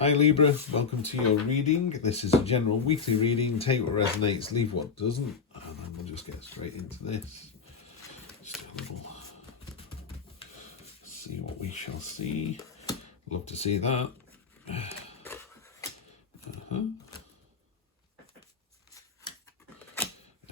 Hi Libra, welcome to your reading. This is a general weekly reading. Take what resonates, leave what doesn't, and then we'll just get straight into this. Just a little, see what we shall see. Love to see that.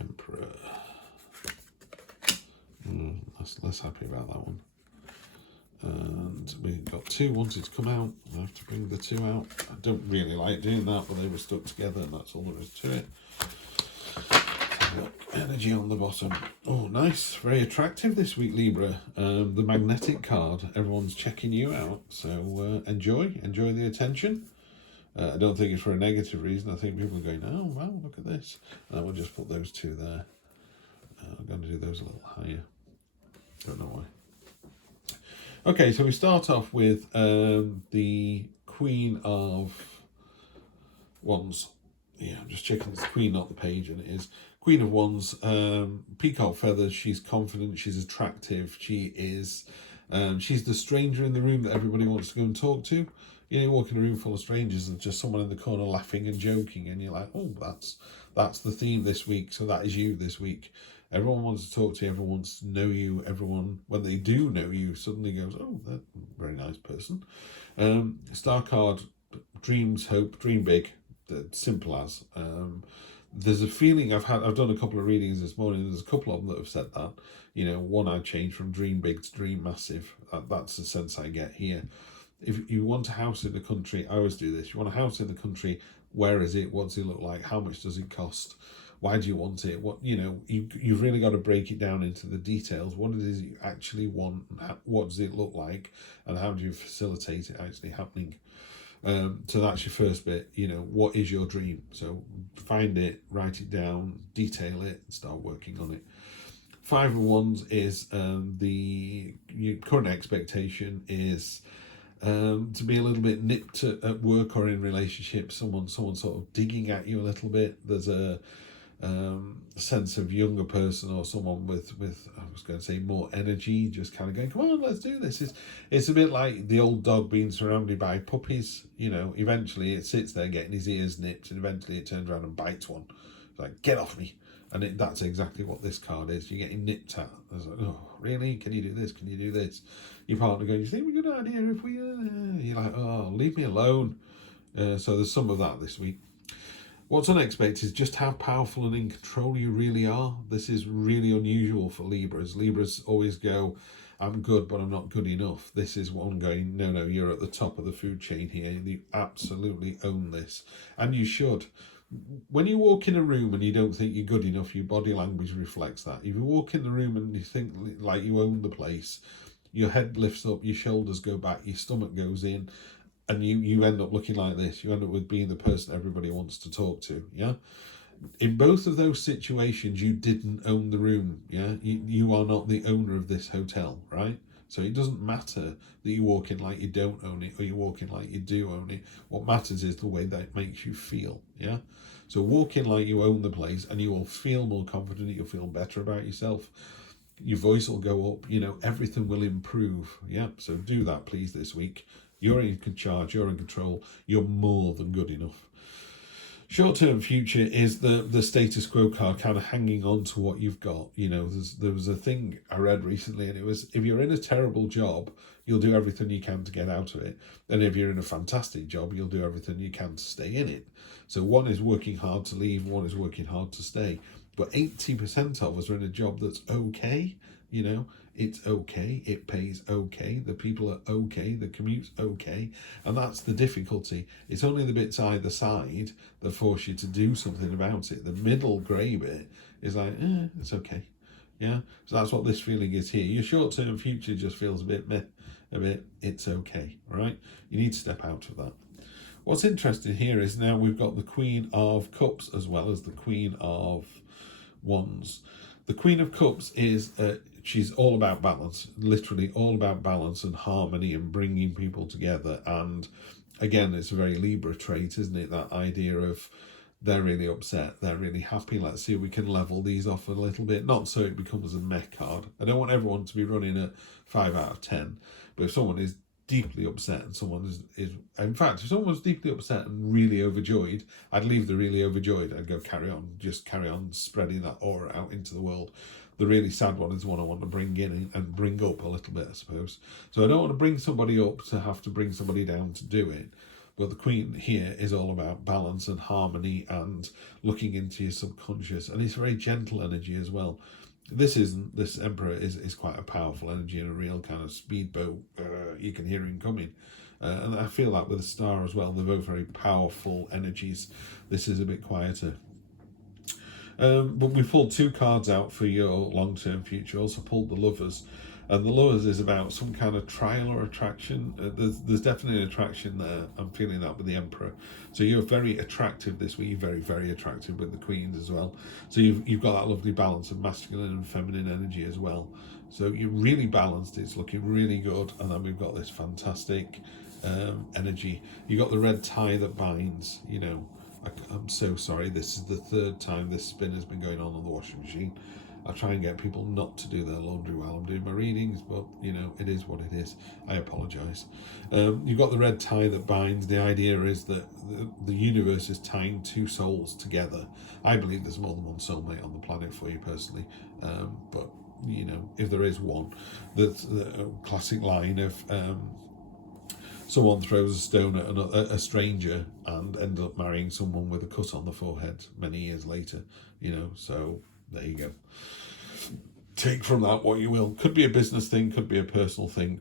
Emperor. Less happy about that one. And we got two wanted to come out. I have to bring the two out. I don't really like doing that, but they were stuck together and that's all there is to it. Look, energy on the bottom. Oh, nice. Very attractive this week, Libra. The magnetic card. Everyone's checking you out. So enjoy the attention. I don't think it's for a negative reason. I think people are going, oh, wow, look at this. And we'll just put those two there. I'm going to do those a little higher. Don't know why. Okay, so we start off with the Queen of Wands. Yeah, I'm just checking it's the Queen, not the page, and it is. Queen of Wands, peacock feathers, she's confident, she's attractive, she's the stranger in the room that everybody wants to go and talk to. You know, you walk in a room full of strangers and just someone in the corner laughing and joking, and you're like, oh, that's the theme this week, so that is you this week. Everyone wants to talk to you, everyone wants to know you, everyone, when they do know you, suddenly goes, oh, that's a very nice person. Star card, dreams, hope, dream big, simple as. There's a feeling I've done a couple of readings this morning, there's a couple of them that have said that. You know, one I changed from dream big to dream massive. That's the sense I get here. If you want a house in the country, I always do this. You want a house in the country, where is it? What's it look like? How much does it cost? Why do you want it? What, you know, you've really got to break it down into the details. What it is you actually want, what does it look like, and how do you facilitate it actually happening? So that's your first bit. You know, what is your dream? So find it, write it down, detail it, and start working on it. Five of Wands is the current expectation is to be a little bit nipped at work or in relationships. Someone sort of digging at you a little bit. There's a sense of younger person or someone with I was going to say more energy, just kind of going, come on, let's do this. It's a bit like the old dog being surrounded by puppies. You know, eventually it sits there getting his ears nipped, and eventually it turns around and bites one. It's like, get off me. And that's exactly what this card is. You're getting nipped at. I was like, oh, really? Can you do this? Can you do this? Your partner going, you think we're a good idea if we... You're like, oh, leave me alone. So there's some of that this week. What's unexpected is just how powerful and in control you really are. This is really unusual for Libras. Libras always go, I'm good, but I'm not good enough. This is one going, no, you're at the top of the food chain here. You absolutely own this. And you should. When you walk in a room and you don't think you're good enough, your body language reflects that. If you walk in the room and you think like you own the place, your head lifts up, your shoulders go back, your stomach goes in, and you end up looking like this. You end up with being the person everybody wants to talk to, yeah? In both of those situations, you didn't own the room, yeah? You are not the owner of this hotel, right? So it doesn't matter that you walk in like you don't own it or you walk in like you do own it. What matters is the way that it makes you feel, yeah? So walk in like you own the place and you will feel more confident, you'll feel better about yourself. Your voice will go up, you know, everything will improve, yeah? So do that, please, this week. You're in charge, you're in control, you're more than good enough. Short-term future is the status quo card, kind of hanging on to what you've got. You know, there was a thing I read recently, and it was, if you're in a terrible job, you'll do everything you can to get out of it. And if you're in a fantastic job, you'll do everything you can to stay in it. So one is working hard to leave, one is working hard to stay. But 80% of us are in a job that's okay, you know. It's okay, it pays okay, the people are okay, the commute's okay, and that's the difficulty. It's only the bits either side that force you to do something about it. The middle grey bit is like, it's okay, yeah? So that's what this feeling is here. Your short-term future just feels a bit meh, it's okay, all right? You need to step out of that. What's interesting here is now we've got the Queen of Cups as well as the Queen of Wands. The Queen of Cups is, she's all about balance, literally all about balance and harmony and bringing people together. And again, it's a very Libra trait, isn't it? That idea of they're really upset, they're really happy. Let's see if we can level these off a little bit. Not so it becomes a meh card. I don't want everyone to be running at 5 out of 10. But if someone is deeply upset and someone is in fact, if someone was deeply upset and really overjoyed, I'd leave the really overjoyed. I'd go carry on spreading that aura out into the world. The really sad one is the one I want to bring in and bring up a little bit, I suppose. So I don't want to bring somebody up to have to bring somebody down to do it. But the Queen here is all about balance and harmony and looking into your subconscious. And it's very gentle energy as well. This Emperor is quite a powerful energy and a real kind of speedboat. You can hear him coming. And I feel that with the Star as well. They're both very powerful energies. This is a bit quieter. But we pulled 2 cards out for your long-term future. Also pulled the Lovers. And the Lovers is about some kind of trial or attraction. There's definitely an attraction there. I'm feeling that with the Emperor. So you're very attractive this week. You're very, very attractive with the Queens as well. So you've got that lovely balance of masculine and feminine energy as well. So you're really balanced. It's looking really good. And then we've got this fantastic energy. You've got the red tie that binds. You know, I'm so sorry. This is the 3rd time this spin has been going on the washing machine. I try and get people not to do their laundry while I'm doing my readings, but, you know, it is what it is. I apologise. You've got the red tie that binds. The idea is that the universe is tying 2 souls together. I believe there's more than one soulmate on the planet for you personally, but, you know, if there is one, that's the classic line of someone throws a stone at a stranger and ends up marrying someone with a cut on the forehead many years later, you know, so there you go. Take from that what you will. Could be a business thing, could be a personal thing.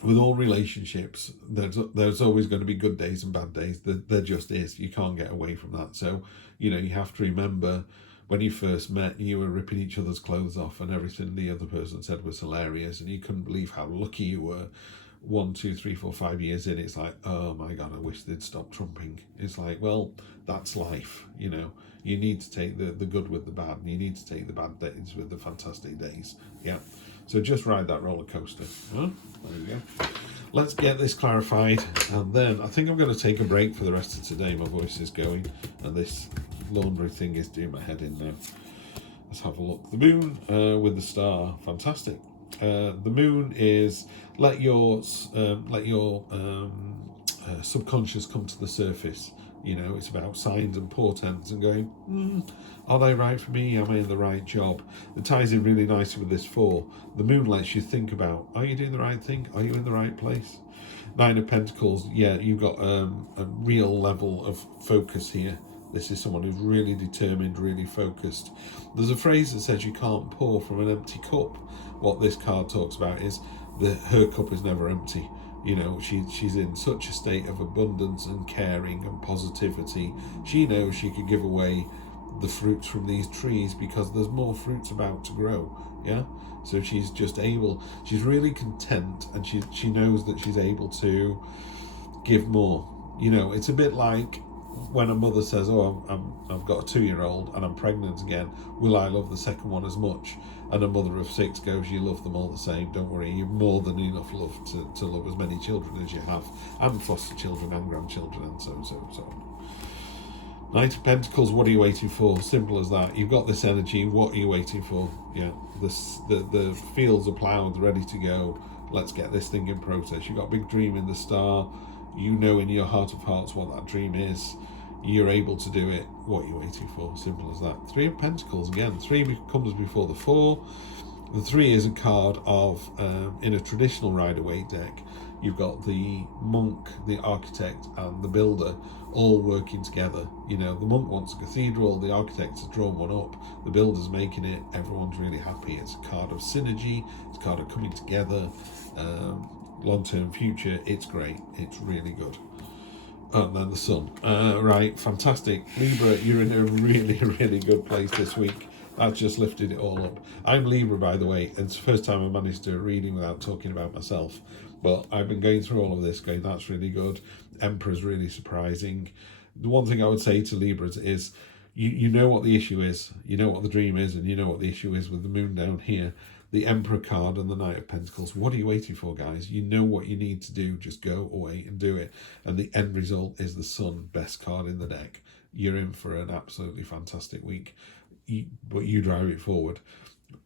With all relationships, there's always going to be good days and bad days. There just is. You can't get away from that. So, you know, you have to remember when you first met, you were ripping each other's clothes off and everything the other person said was hilarious and you couldn't believe how lucky you were. 1, 2, 3, 4, 5 years in, it's like, oh my God, I wish they'd stop trumping. It's like, well, that's life, you know. You need to take the good with the bad, and you need to take the bad days with the fantastic days. Yeah. So just ride that roller coaster. Huh? There you go. Let's get this clarified, and then I think I'm going to take a break for the rest of today. My voice is going, and this laundry thing is doing my head in now. Let's have a look. The moon with the star, fantastic. The moon is let your subconscious come to the surface. You know, it's about signs and portents and going, are they right for me? Am I in the right job? It ties in really nicely with this 4. The moon lets you think about, are you doing the right thing? Are you in the right place? 9 of Pentacles, yeah, you've got a real level of focus here. This is someone who's really determined, really focused. There's a phrase that says you can't pour from an empty cup. What this card talks about is that her cup is never empty. You know, she's in such a state of abundance and caring and positivity. She knows she could give away the fruits from these trees because there's more fruits about to grow. Yeah, so she's just able. She's really content, and she knows that she's able to give more. You know, it's a bit like when a mother says, "Oh, I've got a 2-year-old and I'm pregnant again. Will I love the second one as much?" And a mother of 6 goes, "You love them all the same. Don't worry. You've more than enough love to love as many children as you have, and foster children and grandchildren, and so on." Knight of Pentacles. What are you waiting for? Simple as that. You've got this energy. What are you waiting for? Yeah. The fields are ploughed, ready to go. Let's get this thing in process. You've got a big dream in the star. You know in your heart of hearts what that dream is. You're able to do it. What are you waiting for? Simple as that. 3 of Pentacles again. 3 comes before the 4. The 3 is a card of, in a traditional Rider-Waite deck, you've got the monk, the architect, and the builder all working together. You know, the monk wants a cathedral, the architect has drawn one up, the builder's making it, everyone's really happy. It's a card of synergy, it's a card of coming together, long-term future. It's great. It's really good. And then the sun. Right, fantastic. Libra, you're in a really, really good place this week. That's just lifted it all up. I'm Libra, by the way. It's the first time I managed to do a reading without talking about myself. But I've been going through all of this, going, that's really good. Emperor's really surprising. The one thing I would say to Libras is, you know what the issue is. You know what the dream is, and you know what the issue is with the moon down here. The Emperor card and the Knight of Pentacles. What are you waiting for, guys? You know what you need to do. Just go away and do it. And the end result is the Sun, best card in the deck. You're in for an absolutely fantastic week. But you drive it forward.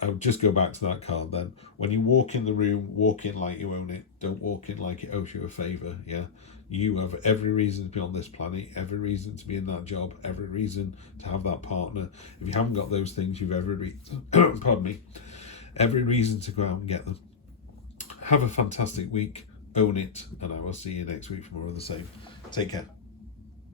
I would just go back to that card then. When you walk in the room, walk in like you own it. Don't walk in like it owes you a favour, yeah? You have every reason to be on this planet, every reason to be in that job, every reason to have that partner. If you haven't got those things, you've every reason, pardon me, every reason to go out and get them. Have a fantastic week. Own it. And I will see you next week for more of the same. Take care.